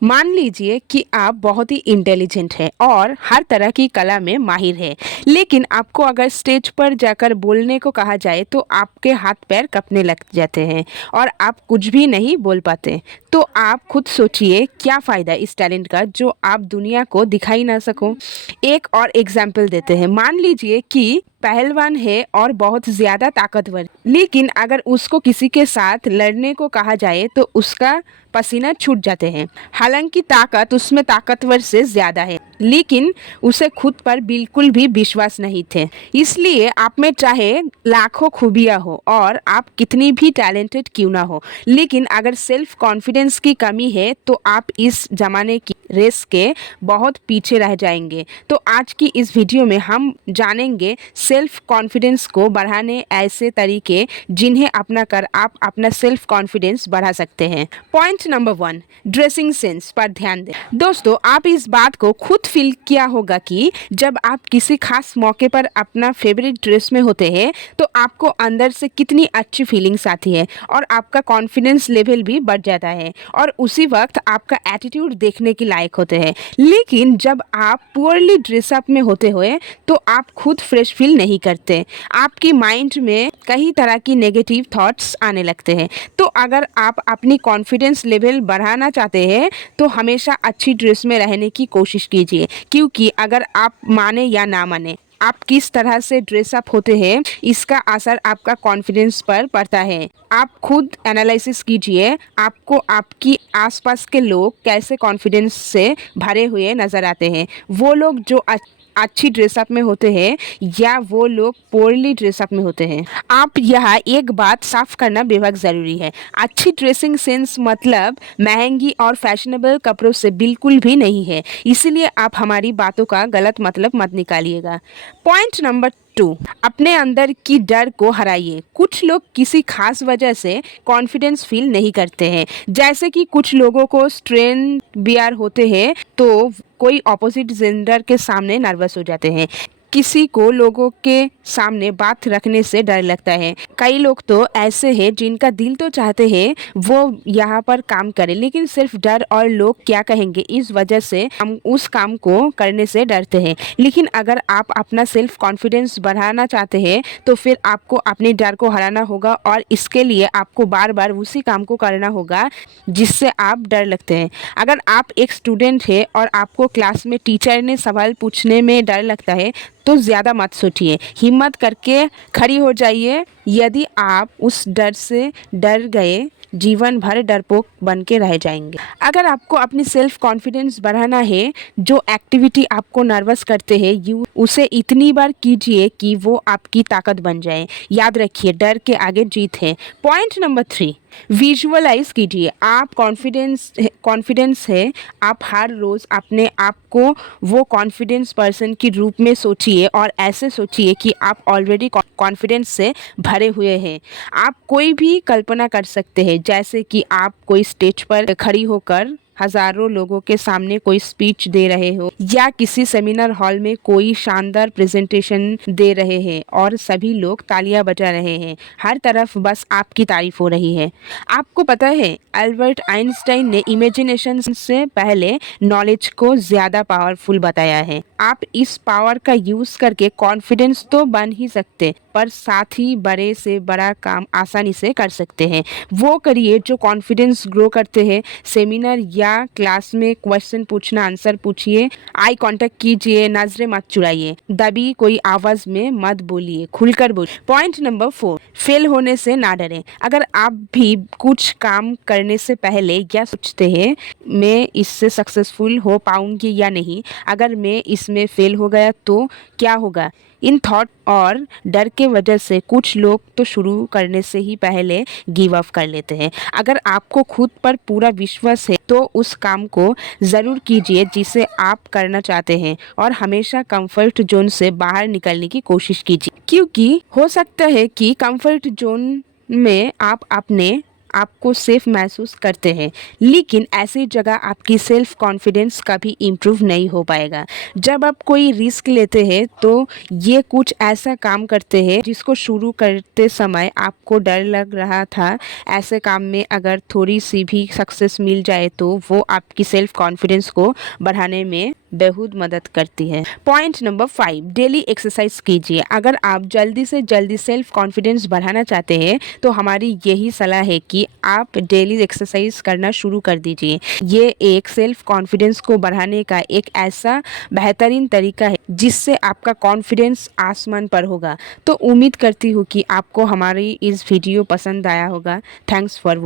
मान लीजिए कि आप बहुत ही इंटेलिजेंट हैं और हर तरह की कला में माहिर हैं, लेकिन आपको अगर स्टेज पर जाकर बोलने को कहा जाए तो आपके हाथ पैर कांपने लग जाते हैं और आप कुछ भी नहीं बोल पाते। तो आप खुद सोचिए, क्या फ़ायदा इस टैलेंट का जो आप दुनिया को दिखाई ना सको। एक और एग्जाम्पल देते हैं। मान लीजिए कि पहलवान है और बहुत ज़्यादा ताकतवर, लेकिन अगर उसको किसी के साथ लड़ने को कहा जाए तो उसका पसीना छूट जाते हैं। हालांकि ताकत उसमें ताकतवर से ज़्यादा है, लेकिन उसे खुद पर बिल्कुल भी विश्वास नहीं थे। इसलिए आप में चाहे लाखों खूबियाँ हो और आप कितनी भी टैलेंटेड क्यों ना हो, लेकिन अगर सेल्फ कॉन्फिडेंस की कमी है तो आप इस ज़माने की रेस के बहुत पीछे रह जाएंगे। तो आज की इस वीडियो में हम जानेंगे सेल्फ कॉन्फिडेंस को बढ़ाने ऐसे तरीके जिन्हें अपनाकर आप अपना सेल्फ कॉन्फिडेंस बढ़ा सकते हैं। पॉइंट नंबर 1, ड्रेसिंग सेंस पर ध्यान दें। दोस्तों, आप इस बात को खुद फील किया होगा कि जब आप किसी खास मौके पर अपना फेवरेट ड्रेस में होते हैं तो आपको अंदर से कितनी अच्छी फीलिंग्स आती है और आपका कॉन्फिडेंस लेवल भी बढ़ जाता है और उसी वक्त आपका एटीट्यूड देखने के लायक होते हैं। लेकिन जब आप पुअरली ड्रेसअप में होते हुए तो आप खुद फ्रेश फील नहीं करते। आपकी माइंड में कई तरह की नेगेटिव थॉट्स आने लगते हैं। तो अगर आप अपनी कॉन्फिडेंस लेवल बढ़ाना चाहते हैं तो हमेशा अच्छी ड्रेस में रहने की कोशिश कीजिए, क्योंकि अगर आप माने या ना माने, आप किस तरह से ड्रेसअप होते हैं इसका असर आपका कॉन्फिडेंस पर पड़ता है। आप खुद एनालिसिस कीजिए, आपको आपकी आसपास के लोग कैसे कॉन्फिडेंस से भरे हुए नज़र आते हैं। वो लोग जो अच्छी ड्रेसअप में होते हैं या वो लोग पोरली ड्रेसअप में होते हैं। आप यहाँ एक बात साफ करना बेहद ज़रूरी है। अच्छी ड्रेसिंग सेंस मतलब महंगी और फैशनेबल कपड़ों से बिल्कुल भी नहीं है। इसीलिए आप हमारी बातों का गलत मतलब मत निकालिएगा। पॉइंट नंबर 2, अपने अंदर की डर को हराइए। कुछ लोग किसी खास वजह से कॉन्फिडेंस फील नहीं करते हैं, जैसे कि कुछ लोगों को स्ट्रेन बियर होते हैं तो कोई ऑपोजिट जेंडर के सामने नर्वस हो जाते हैं। किसी को लोगों के सामने बात रखने से डर लगता है। कई लोग तो ऐसे हैं जिनका दिल तो चाहते हैं वो यहाँ पर काम करें, लेकिन सिर्फ डर और लोग क्या कहेंगे इस वजह से हम उस काम को करने से डरते हैं। लेकिन अगर आप अपना सेल्फ कॉन्फिडेंस बढ़ाना चाहते हैं तो फिर आपको अपने डर को हराना होगा और इसके लिए आपको बार बार उसी काम को करना होगा जिससे आप डर लगते हैं। अगर आप एक स्टूडेंट हैं और आपको क्लास में टीचर ने सवाल पूछने में डर लगता है तो ज़्यादा मत सोचिए, हिम्मत करके खड़ी हो जाइए। यदि आप उस डर से डर गए, जीवन भर डरपोक बन के रह जाएंगे। अगर आपको अपनी सेल्फ कॉन्फिडेंस बढ़ाना है, जो एक्टिविटी आपको नर्वस करते हैं उसे इतनी बार कीजिए कि वो आपकी ताकत बन जाए। याद रखिए, डर के आगे जीत है। पॉइंट नंबर 3, विजुअलाइज कीजिए। आप कॉन्फिडेंस है, आप हर रोज़ अपने आप को वो कॉन्फिडेंस पर्सन के रूप में सोचिए और ऐसे सोचिए कि आप ऑलरेडी कॉन्फिडेंस से भरे हुए हैं। आप कोई भी कल्पना कर सकते हैं, जैसे कि आप कोई स्टेज पर खड़ी होकर हजारों लोगों के सामने कोई स्पीच दे रहे हो या किसी सेमिनार हॉल में कोई शानदार प्रेजेंटेशन दे रहे हैं और सभी लोग तालियां बजा रहे हैं। हर तरफ बस आपकी तारीफ हो रही है। आपको पता है, अल्बर्ट आइंस्टाइन ने इमेजिनेशन से पहले नॉलेज को ज़्यादा पावरफुल बताया है। आप इस पावर का यूज़ करके कॉन्फिडेंस तो बन ही सकते, पर साथ ही बड़े से बड़ा काम आसानी से कर सकते हैं। वो करिए जो कॉन्फिडेंस ग्रो करते हैं। सेमिनार या क्लास में क्वेश्चन पूछना, आंसर पूछिए, आई कांटेक्ट कीजिए, नजरें मत चुराइए, दबी कोई आवाज में मत बोलिए, खुलकर बोलिए। पॉइंट नंबर 4, फेल होने से ना डरें। अगर आप भी कुछ काम करने से पहले क्या सोचते हैं, मैं इससे सक्सेसफुल हो पाऊंगी या नहीं, अगर मैं इसमें फेल हो गया तो क्या होगा, इन थॉट और डर के वजह से कुछ लोग तो शुरू करने से ही पहले गिव अप कर लेते हैं। अगर आपको खुद पर पूरा विश्वास है तो उस काम को ज़रूर कीजिए जिसे आप करना चाहते हैं और हमेशा कंफर्ट जोन से बाहर निकलने की कोशिश कीजिए, क्योंकि हो सकता है कि कंफर्ट जोन में आप अपने आपको सेफ महसूस करते हैं, लेकिन ऐसी जगह आपकी सेल्फ कॉन्फिडेंस कभी इम्प्रूव नहीं हो पाएगा। जब आप कोई रिस्क लेते हैं तो ये कुछ ऐसा काम करते हैं जिसको शुरू करते समय आपको डर लग रहा था। ऐसे काम में अगर थोड़ी सी भी सक्सेस मिल जाए तो वो आपकी सेल्फ कॉन्फिडेंस को बढ़ाने में बहुत मदद करती है। पॉइंट नंबर 5, डेली एक्सरसाइज कीजिए। अगर आप जल्दी से जल्दी सेल्फ कॉन्फिडेंस बढ़ाना चाहते हैं तो हमारी यही सलाह है कि आप डेली एक्सरसाइज करना शुरू कर दीजिए। ये एक सेल्फ कॉन्फिडेंस को बढ़ाने का एक ऐसा बेहतरीन तरीका है जिससे आपका कॉन्फिडेंस आसमान पर होगा। तो उम्मीद करती हूँ कि आपको हमारी इस वीडियो पसंद आया होगा। Thanks for